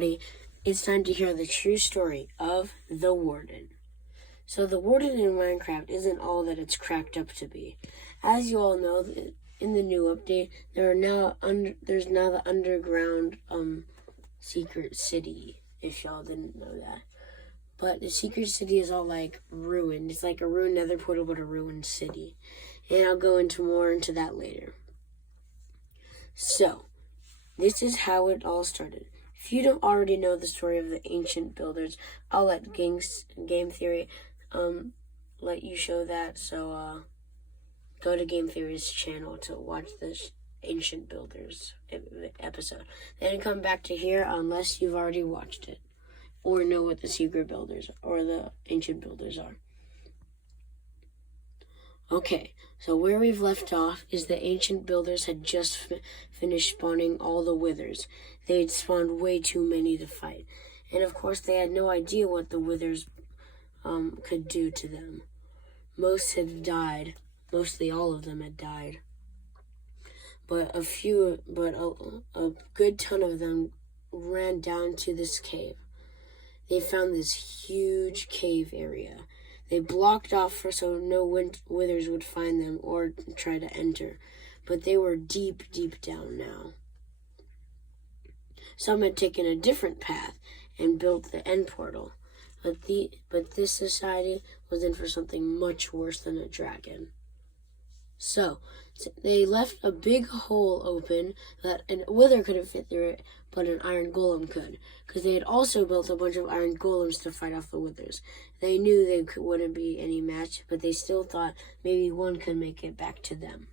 everybody. It's time to hear the true story of the Warden. So the Warden in Minecraft isn't all that it's cracked up to be. As you all know, in the new update, there's now the underground secret city, if y'all didn't know that. But the secret city is all like ruined. It's like a ruined nether portal, but a ruined city. And I'll go more into that later. So, this is how it all started. If you don't already know the story of the ancient builders, I'll let Game Theory let you show that. So go to Game Theory's channel to watch this ancient builders episode. Then come back to here unless you've already watched it or know what the secret builders or the ancient builders are. Okay, so where we've left off is the ancient builders had just finished spawning all the withers. They had spawned way too many to fight. And of course they had no idea what the withers could do to them. Most had died. Mostly all of them had died. But a good ton of them ran down to this cave. They found this huge cave area. They blocked off so no withers would find them or try to enter. But they were deep, deep down now. Some had taken a different path and built the end portal. But this society was in for something much worse than a dragon. So they left a big hole open that a wither couldn't fit through it, but an iron golem could, because they had also built a bunch of iron golems to fight off the withers. They knew they wouldn't be any match, but they still thought maybe one could make it back to them.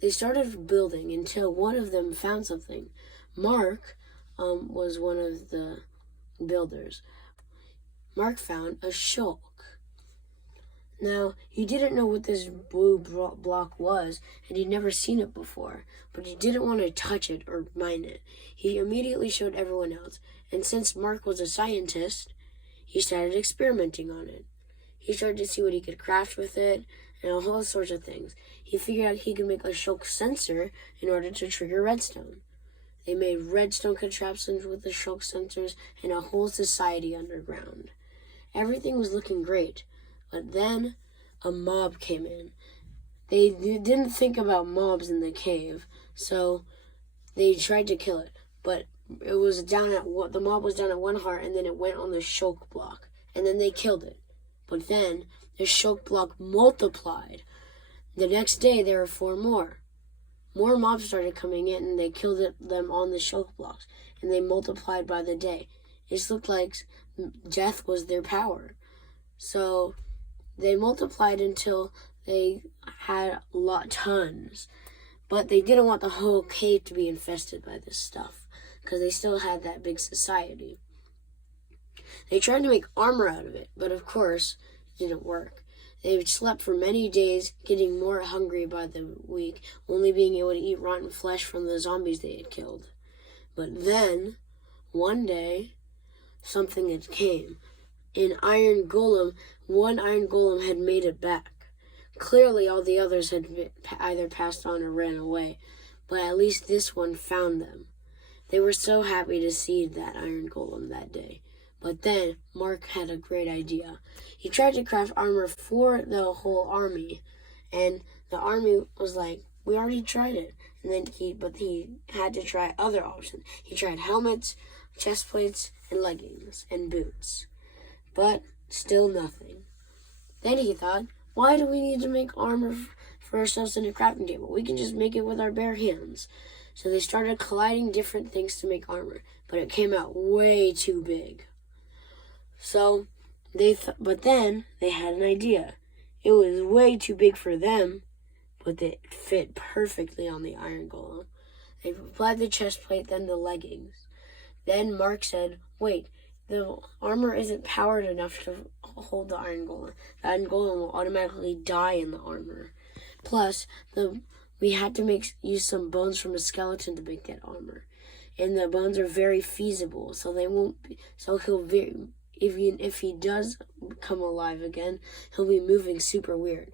They started building until one of them found something. Mark was one of the builders. Mark found a shulk. Now, he didn't know what this blue block was, and he'd never seen it before, but he didn't want to touch it or mine it. He immediately showed everyone else, and since Mark was a scientist, he started experimenting on it. He started to see what he could craft with it, and all sorts of things. He figured out he could make a shulk sensor in order to trigger redstone. They made redstone contraptions with the shulk sensors and a whole society underground. Everything was looking great. But then a mob came in. They didn't think about mobs in the cave, so they tried to kill it. But it was the mob was down at 1 heart, and then it went on the shulk block, and then they killed it. But then the shulk block multiplied. The next day there were 4 more. More mobs started coming in, and they killed them on the shulk blocks, and they multiplied by the day. It looked like death was their power. So they multiplied until they had tons. But they didn't want the whole cave to be infested by this stuff, because they still had that big society. They tried to make armor out of it, but of course, it didn't work. They slept for many days, getting more hungry by the week, only being able to eat rotten flesh from the zombies they had killed. But then, one day, something had came. One iron golem had made it back. Clearly all the others had either passed on or ran away, but at least this one found them. They were so happy to see that iron golem that day. But then Mark had a great idea. He tried to craft armor for the whole army, and the army was like, we already tried it. And then he had to try other options. He tried helmets, chest plates, and leggings, and boots. But still nothing. Then he thought, why do we need to make armor for ourselves in a crafting table? We can just make it with our bare hands. So they started colliding different things to make armor, but it came out way too big. So but then they had an idea. It was way too big for them, but it fit perfectly on the iron golem. They applied the chest plate, then the leggings. Then Mark said, wait, the armor isn't powered enough to hold the iron golem. The iron golem will automatically die in the armor. Plus, we had to use some bones from a skeleton to make that armor, and the bones are very feasible. So they won't be. So if he does come alive again, he'll be moving super weird.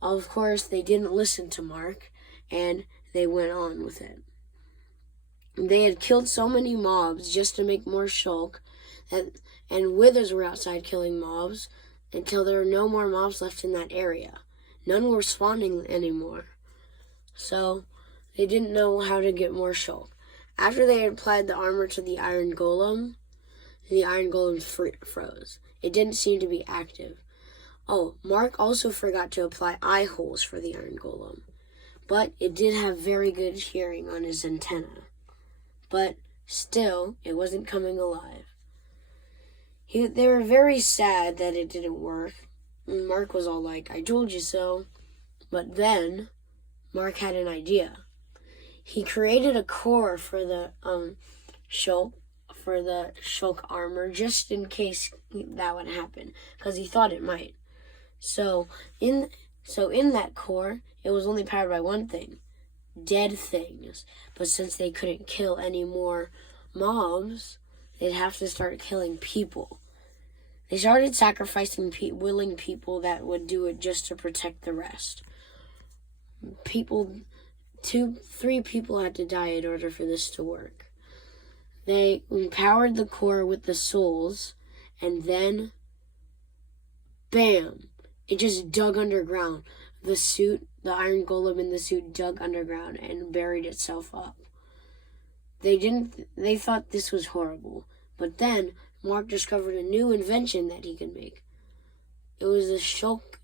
Of course, they didn't listen to Mark, and they went on with it. They had killed so many mobs just to make more shulk, and withers were outside killing mobs until there were no more mobs left in that area. None were spawning anymore. So they didn't know how to get more shulk. After they had applied the armor to the iron golem froze. It didn't seem to be active. Oh, Mark also forgot to apply eye holes for the iron golem, but it did have very good hearing on his antenna. But still, it wasn't coming alive. They were very sad that it didn't work. And Mark was all like, "I told you so." But then, Mark had an idea. He created a core for the shulk armor, just in case that would happen, because he thought it might. So in that core, it was only powered by one thing: dead things. But since they couldn't kill any more mobs, they'd have to start killing people. They started sacrificing willing people that would do it just to protect the rest. 3 people had to die in order for this to work. They powered the core with the souls, and then, bam! It just dug underground. The iron golem in the suit dug underground and buried itself up. They thought this was horrible. But then, Mark discovered a new invention that he could make. It was a shulk.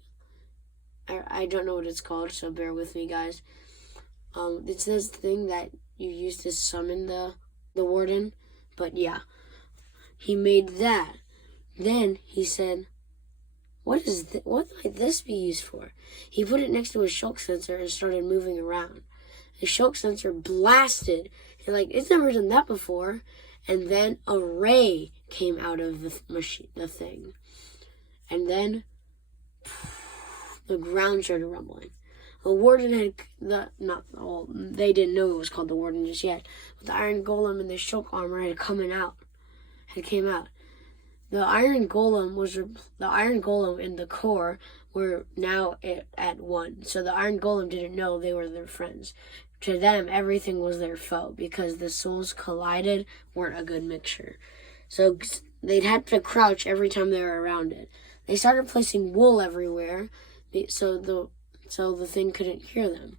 I don't know what it's called, so bear with me, guys. It's this thing that you use to summon the Warden. But yeah, he made that. Then he said, what might this be used for? He put it next to a shulk sensor and started moving around. The shulk sensor blasted. He's like, it's never done that before. And then a ray came out of the thing. And then the ground started rumbling. The Warden they didn't know it was called the Warden just yet. But the iron golem and the shulk armor came out. The iron golem and the core were now at one. So the iron golem didn't know they were their friends. To them, everything was their foe because the souls collided weren't a good mixture. So they'd have to crouch every time they were around it. They started placing wool everywhere so the thing couldn't hear them.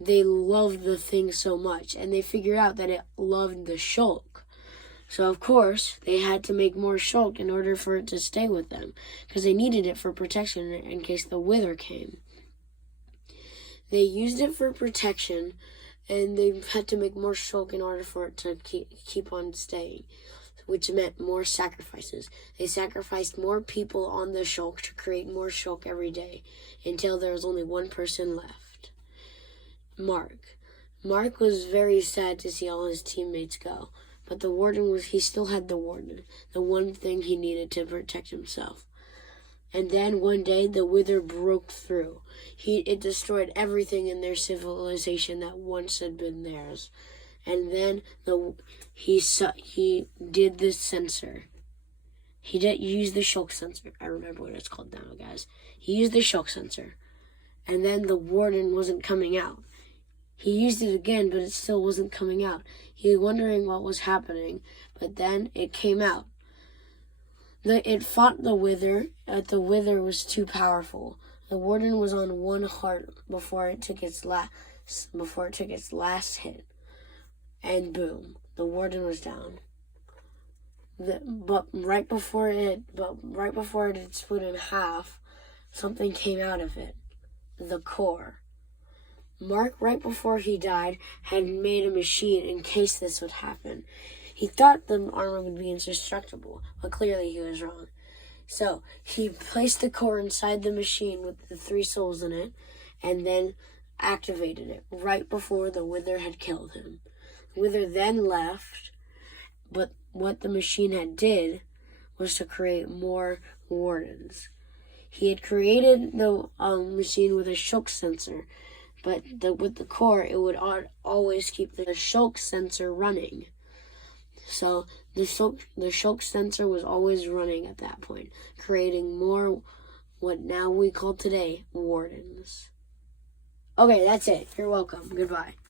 They loved the thing so much, and they figured out that it loved the shulk. So, of course, they had to make more shulk in order for it to stay with them, because they needed it for protection in case the wither came. They used it for protection, and they had to make more shulk in order for it to keep on staying, which meant more sacrifices. They sacrificed more people on the shulk to create more shulk every day, until there was only one person left. Mark. Mark was very sad to see all his teammates go, but the Warden he still had the Warden, the one thing he needed to protect himself. And then one day the wither broke through. It destroyed everything in their civilization that once had been theirs. And then he did this sensor. He did use the shulk sensor. I remember what it's called now, guys. He used the shulk sensor. And then the Warden wasn't coming out. He used it again, but it still wasn't coming out. He was wondering what was happening, but then it came out. It fought the wither, but the wither was too powerful. The Warden was on 1 heart before it took its last hit. And boom, the Warden was down. But right before it had split in half, something came out of it. The core. Mark, right before he died, had made a machine in case this would happen. He thought the armor would be indestructible, but clearly he was wrong. So he placed the core inside the machine with the 3 souls in it, and then activated it right before the wither had killed him. The wither then left, but what the machine had did was to create more wardens. He had created the machine with a shulk sensor, but with the core, it would always keep the shulk sensor running. So the shulk sensor was always running at that point, creating more what now we call today wardens. Okay, that's it. You're welcome. Goodbye.